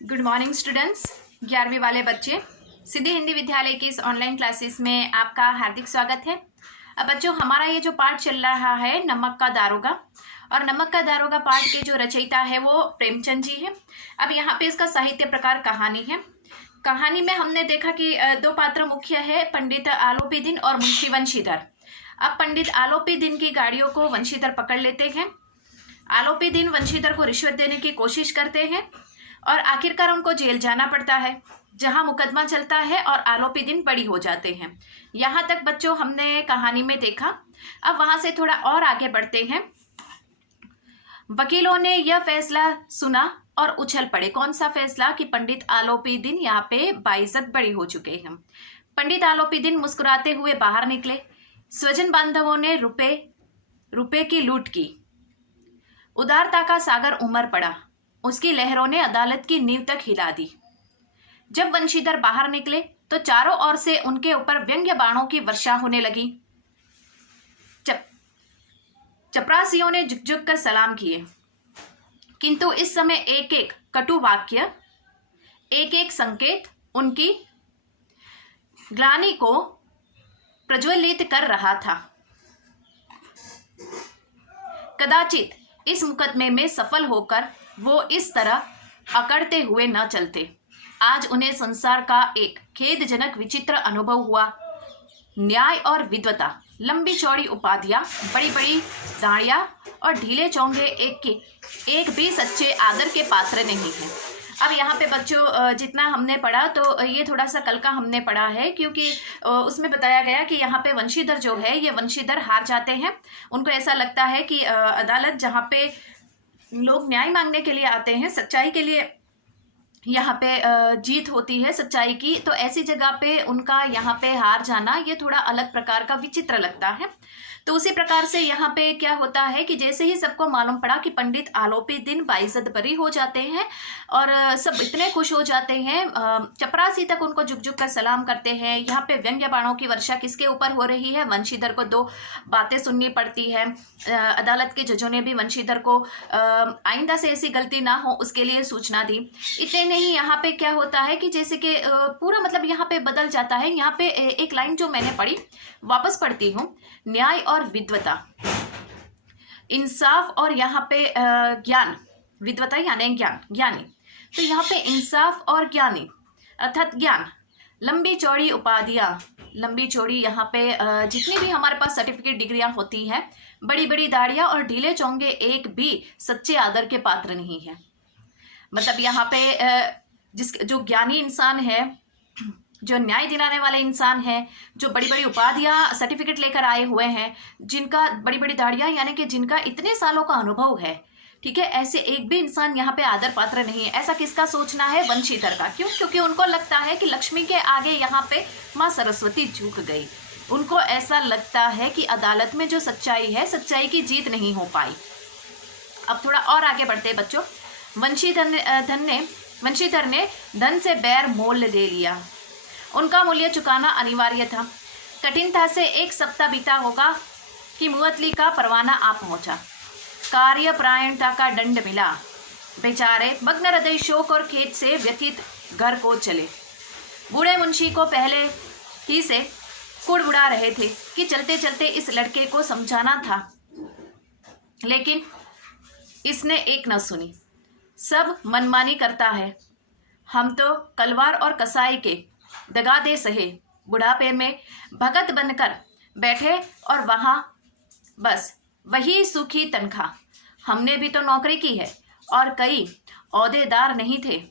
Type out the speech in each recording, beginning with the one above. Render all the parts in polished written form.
Good morning students. 11वीं वाले बच्चे, सिद्धि हिंदी विद्यालय की इस ऑनलाइन क्लासेस में आपका हार्दिक स्वागत है। अब बच्चों, हमारा ये जो पाठ चल रहा है नमक का दारोगा, और नमक का दारोगा पाठ के जो रचयिता है वो प्रेमचंद जी है। अब यहाँ पे इसका साहित्य प्रकार कहानी है। कहानी में हमने देखा कि दो पात्र मुख्य है, पंडित आलोपी दिन और मुंशी वंशीधर। अब पंडित आलोपी दिन की गाड़ियों को वंशीधर पकड़ लेते हैं। आलोपी दिन वंशीधर को रिश्वत देने की कोशिश करते हैं और आखिरकार उनको जेल जाना पड़ता है, जहां मुकदमा चलता है और आलोपी दिन बरी हो जाते हैं। यहाँ तक बच्चों हमने कहानी में देखा। अब वहां से थोड़ा और आगे बढ़ते हैं। वकीलों ने यह फैसला सुना और उछल पड़े। कौन सा फैसला? कि पंडित आलोपी दिन यहाँ पे बाइज्जत बरी हो चुके हैं। पंडित आलोपी दिन मुस्कुराते हुए बाहर निकले। स्वजन बांधवों ने रुपए की लूट की। उदारता का सागर उमड़ पड़ा। उसकी लहरों ने अदालत की नींव तक हिला दी। जब वंशीधर बाहर निकले तो चारों ओर से उनके ऊपर व्यंग्य बाणों की वर्षा होने लगी। चपरासियों ने झुक झुक कर सलाम किए, किंतु इस समय एक एक कटु वाक्य, एक एक संकेत उनकी ग्लानि को प्रज्वलित कर रहा था। कदाचित इस मुकदमे में सफल होकर वो इस तरह अकड़ते हुए न चलते। आज उन्हें संसार का एक खेदजनक विचित्र अनुभव हुआ। न्याय और विद्वता, लंबी चौड़ी उपाधियां, बड़ी बड़ी दाढ़ियां और ढीले चोंगे एक भी सच्चे आदर के पात्र नहीं है। अब यहाँ पे बच्चों जितना हमने पढ़ा तो ये थोड़ा सा कल का हमने पढ़ा है, क्योंकि उसमें बताया गया कि यहाँ पे वंशीधर जो है, ये वंशीधर हार जाते हैं। उनको ऐसा लगता है कि अदालत जहाँ पे लोग न्याय मांगने के लिए आते हैं, सच्चाई के लिए यहाँ पे जीत होती है सच्चाई की, तो ऐसी जगह पे उनका यहाँ पे हार जाना ये थोड़ा अलग प्रकार का विचित्र लगता है। तो उसी प्रकार से यहाँ पे क्या होता है कि जैसे ही सबको मालूम पड़ा कि पंडित आलोपी दिन बाइज्जत बरी हो जाते हैं और सब इतने खुश हो जाते हैं, चपरासी तक उनको झुक झुक कर सलाम करते हैं। यहाँ पे व्यंग्य बाणों की वर्षा किसके ऊपर हो रही है? वंशीधर को दो बातें सुननी पड़ती है। अदालत के जजों ने भी वंशीधर को आइंदा से ऐसी गलती ना हो उसके लिए सूचना दी। इतने नहीं, यहाँ पे क्या होता है कि जैसे कि पूरा मतलब यहाँ पे बदल जाता है। यहाँ पे एक लाइन जो मैंने पढ़ी, वापस पढ़ती हूँ। न्याय और विद्वता, इंसाफ और यहाँ पे ज्ञान, विद्वता यानी ज्ञानी, तो यहाँ पे इंसाफ और ज्ञानी अर्थात ज्ञान, लंबी चौड़ी उपाधियां, लंबी चौड़ी यहाँ पे जितनी भी हमारे पास सर्टिफिकेट डिग्रियां होती हैं, बड़ी बड़ी दाढ़ियां और ढीले चोंगे एक भी सच्चे आदर के पात्र नहीं है। मतलब यहाँ पे जो ज्ञानी इंसान है, जो न्याय दिलाने वाले इंसान है, जो बड़ी बड़ी उपाधियां सर्टिफिकेट लेकर आए हुए हैं, जिनका बड़ी बड़ी दाढ़ियां यानी कि जिनका इतने सालों का अनुभव है, ठीक है, ऐसे एक भी इंसान यहाँ पे आदर पात्र नहीं है। ऐसा किसका सोचना है? वंशीधर का। क्यों? क्योंकि उनको लगता है कि लक्ष्मी के आगे यहाँ पे माँ सरस्वती झुक गई। उनको ऐसा लगता है कि अदालत में जो सच्चाई है, सच्चाई की जीत नहीं हो पाई। अब थोड़ा और आगे बढ़ते बच्चों। वंशीधर ने धन से बैर मोल ले लिया। उनका मूल्य चुकाना अनिवार्य था। कठिनता से 1 सप्ताह बीता होगा कि मुअत्तली का परवाना आ पहुंचा। कार्यपरायणता का दंड मिला। बेचारे मग्न हृदय शोक और खेद से व्यथित घर को चले। बूढ़े मुंशी को पहले ही से कुड़बुड़ा रहे थे कि चलते चलते इस लड़के को समझाना था, लेकिन इसने एक न सुनी। सब मनमानी करता है। हम तो कलवार और कसाई के दगा दे सहे, बुढ़ापे में भगत बनकर बैठे और वहाँ बस वही सूखी तनख्वाह। हमने भी तो नौकरी की है और कई ओहदेदार नहीं थे,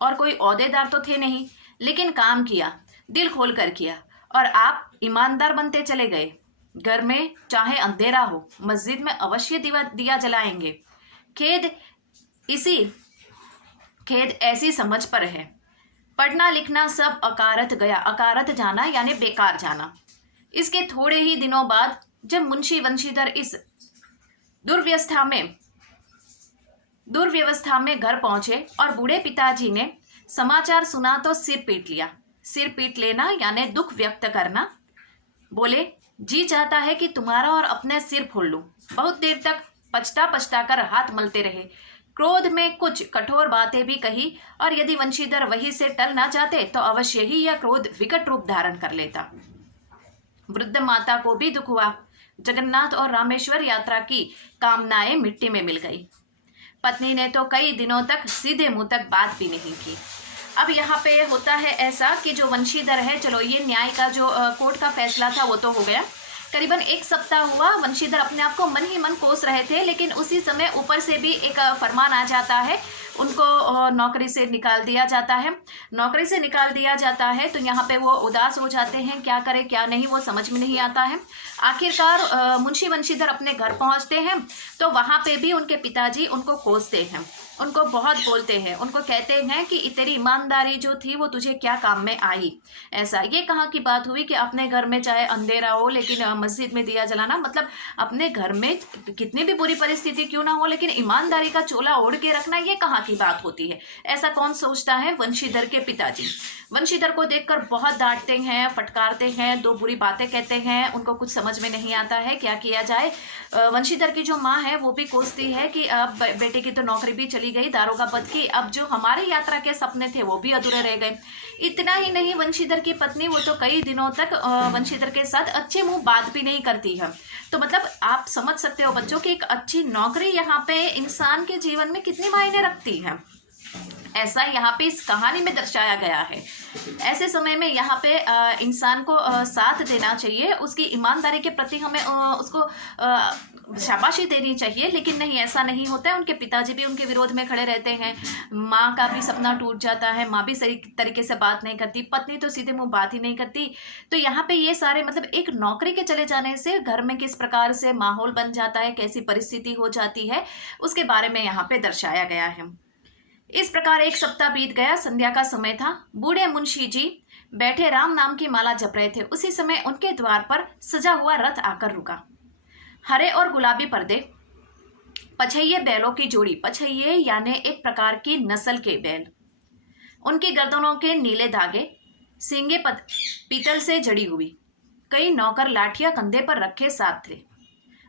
और कोई ओहदेदार तो थे नहीं, लेकिन काम किया, दिल खोल कर किया, और आप ईमानदार बनते चले गए। घर में चाहे अंधेरा हो, मस्जिद में अवश्य दिया जलाएंगे। खेद ऐसी समझ पर है। पढ़ना लिखना सब अकारत गया। अकारत जाना यानी बेकार जाना। इसके थोड़े ही दिनों बाद जब मुंशी वंशीधर इस दुर्व्यवस्था में घर पहुंचे और बूढ़े पिताजी ने समाचार सुना तो सिर पीट लिया। सिर पीट लेना यानी दुख व्यक्त करना। बोले, जी चाहता है कि तुम्हारा और अपने सिर फोड़ लूं। बहुत देर तक पछता कर हाथ मलते रहे। क्रोध में कुछ कठोर बातें भी कही और यदि वंशीधर वहीं से टल ना जाते तो अवश्य ही यह क्रोध विकट रूप धारण कर लेता। वृद्ध माता को भी दुख हुआ। जगन्नाथ और रामेश्वर यात्रा की कामनाएं मिट्टी में मिल गई। पत्नी ने तो कई दिनों तक सीधे मुंह तक बात भी नहीं की। अब यहाँ पे होता है ऐसा कि जो वंशीधर है, चलो ये न्याय का जो कोर्ट का फैसला था वो तो हो गया। करीबन 1 सप्ताह हुआ, वंशीधर अपने आप को मन ही मन कोस रहे थे, लेकिन उसी समय ऊपर से भी एक फरमान आ जाता है, उनको नौकरी से निकाल दिया जाता है। नौकरी से निकाल दिया जाता है तो यहाँ पे वो उदास हो जाते हैं, क्या करें क्या नहीं वो समझ में नहीं आता है। आखिरकार मुंशी वंशीधर अपने घर पहुँचते हैं तो वहाँ पे भी उनके पिताजी उनको कोसते हैं, उनको बहुत बोलते हैं, उनको कहते हैं कि तेरी ईमानदारी जो थी वो तुझे क्या काम में आई। ऐसा ये कहाँ की बात हुई कि अपने घर में चाहे अंधेरा हो लेकिन मस्जिद में दिया जलाना, मतलब अपने घर में कितनी भी बुरी परिस्थिति क्यों ना हो लेकिन ईमानदारी का चोला ओढ़ के रखना ये कहाँ की बात होती है। ऐसा कौन सोचता है? वंशीधर के पिताजी। वंशीधर को देखकर बहुत डांटते हैं, फटकारते हैं, 2 बुरी बातें कहते हैं, उनको कुछ समझ में नहीं आता है क्या किया जाए। वंशीधर की जो माँ है वो भी कोसती है कि अब बेटे की तो नौकरी भी चली गई दारोगा पद की, अब जो हमारे यात्रा के सपने थे वो भी अधूरे रह गए। इतना ही नहीं, वंशीधर की पत्नी वो तो कई दिनों तक वंशीधर के साथ अच्छे मुंह बात भी नहीं करती है। तो मतलब आप समझ सकते हो बच्चों कि एक अच्छी नौकरी यहाँ पे इंसान के जीवन में कितनी मायने रखती है। ऐसा यहाँ पे इस कहानी में दर्शाया गया है। ऐसे समय में यहाँ पे इंसान को साथ देना चाहिए, उसकी ईमानदारी के प्रति हमें उसको शाबाशी देनी चाहिए, लेकिन नहीं, ऐसा नहीं होता है। उनके पिताजी भी उनके विरोध में खड़े रहते हैं, माँ का भी सपना टूट जाता है, माँ भी सही तरीके से बात नहीं करती, पत्नी तो सीधे मुंह बात ही नहीं करती। तो यहाँ पे ये सारे मतलब एक नौकरी के चले जाने से घर में किस प्रकार से माहौल बन जाता है, कैसी परिस्थिति हो जाती है, उसके बारे में यहाँ पे दर्शाया गया है। इस प्रकार 1 सप्ताह बीत गया। संध्या का समय था। बूढ़े मुंशी जी बैठे राम नाम की माला जप रहे थे। उसी समय उनके द्वार पर सजा हुआ रथ आकर रुका। हरे और गुलाबी पर्दे, पछैये बैलों की जोड़ी, पछैये यानी एक प्रकार की नस्ल के बैल, उनकी गर्दनों के नीले धागे, सींगे पीतल से जड़ी हुई, कई नौकर लाठियां कंधे पर रखे साथ थे।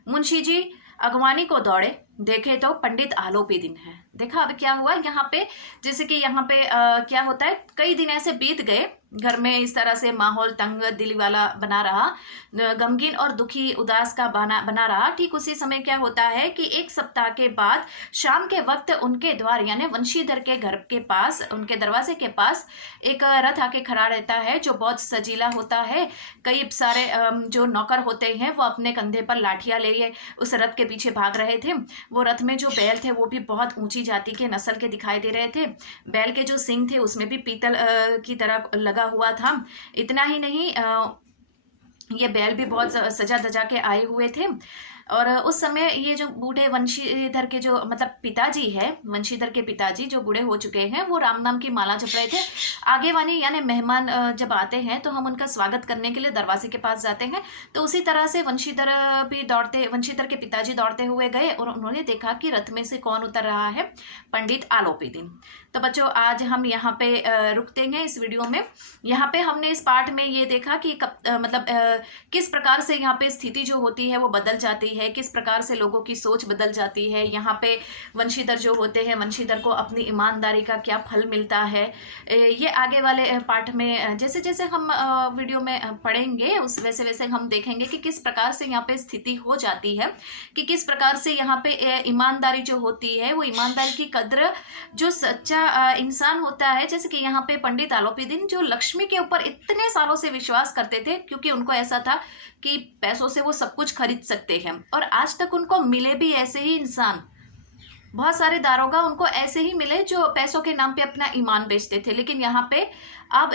मुंशी जी अगवानी को दौड़े, देखे तो पंडित आलोपी दिन है। देखा अब क्या हुआ यहाँ पे, जैसे कि यहाँ पे क्या होता है, कई दिन ऐसे बीत गए, घर में इस तरह से माहौल तंग दिल वाला बना रहा, गमगीन और दुखी उदास का बना रहा। ठीक उसी समय क्या होता है कि 1 सप्ताह के बाद शाम के वक्त उनके द्वार यानी वंशीधर के घर के पास, उनके दरवाजे के पास एक रथ आके खड़ा रहता है जो बहुत सजीला होता है। कई सारे जो नौकर होते हैं वो अपने कंधे पर लाठियां लिए उस रथ के पीछे भाग रहे थे। वो रथ में जो बैल थे वो भी बहुत ऊंची जाति के नस्ल के दिखाई दे रहे थे। बैल के जो सींग थे उसमें भी पीतल की तरह लगा हुआ था। इतना ही नहीं, ये बैल भी बहुत सजा धजा के आए हुए थे। और उस समय ये जो बूढ़े वंशीधर के जो मतलब पिताजी है, वंशीधर के पिताजी जो बूढ़े हो चुके हैं, वो राम नाम की माला जप रहे थे। आगे वाली यानी मेहमान जब आते हैं तो हम उनका स्वागत करने के लिए दरवाजे के पास जाते हैं, तो उसी तरह से वंशीधर के पिताजी दौड़ते हुए गए और उन्होंने देखा कि रथ में से कौन उतर रहा है, पंडित आलोपी दिन। तो बच्चों आज हम यहाँ पे रुकते हैं इस वीडियो में। यहाँ पे हमने इस पाठ में ये देखा कि किस प्रकार से यहाँ पे स्थिति जो होती है वो बदल जाती है, किस प्रकार से लोगों की सोच बदल जाती है। यहाँ पे वंशीधर जो होते हैं, वंशीधर को अपनी ईमानदारी का क्या फल मिलता है, ये आगे वाले पाठ में जैसे जैसे हम वीडियो में पढ़ेंगे उस वैसे वैसे हम देखेंगे कि किस प्रकार से यहाँ पे स्थिति हो जाती है, कि किस प्रकार से यहाँ पे ईमानदारी जो होती है वो ईमानदारी की कद्र जो सच्चा इंसान होता है, जैसे कि यहाँ पे पंडित आलोपी दिन जो लक्ष्मी के ऊपर इतने सालों से विश्वास करते थे, क्योंकि उनको ऐसा था कि पैसों से वो सब कुछ खरीद सकते हैं, और आज तक उनको मिले भी ऐसे ही इंसान, बहुत सारे दारोगा उनको ऐसे ही मिले जो पैसों के नाम पे अपना ईमान बेचते थे। लेकिन यहाँ पे अब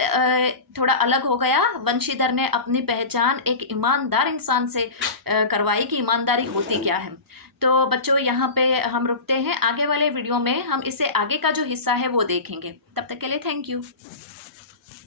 थोड़ा अलग हो गया। वंशीधर ने अपनी पहचान एक ईमानदार इंसान से करवाई कि ईमानदारी होती क्या है। तो बच्चों यहाँ पे हम रुकते हैं, आगे वाले वीडियो में हम इससे आगे का जो हिस्सा है वो देखेंगे। तब तक के लिए थैंक यू।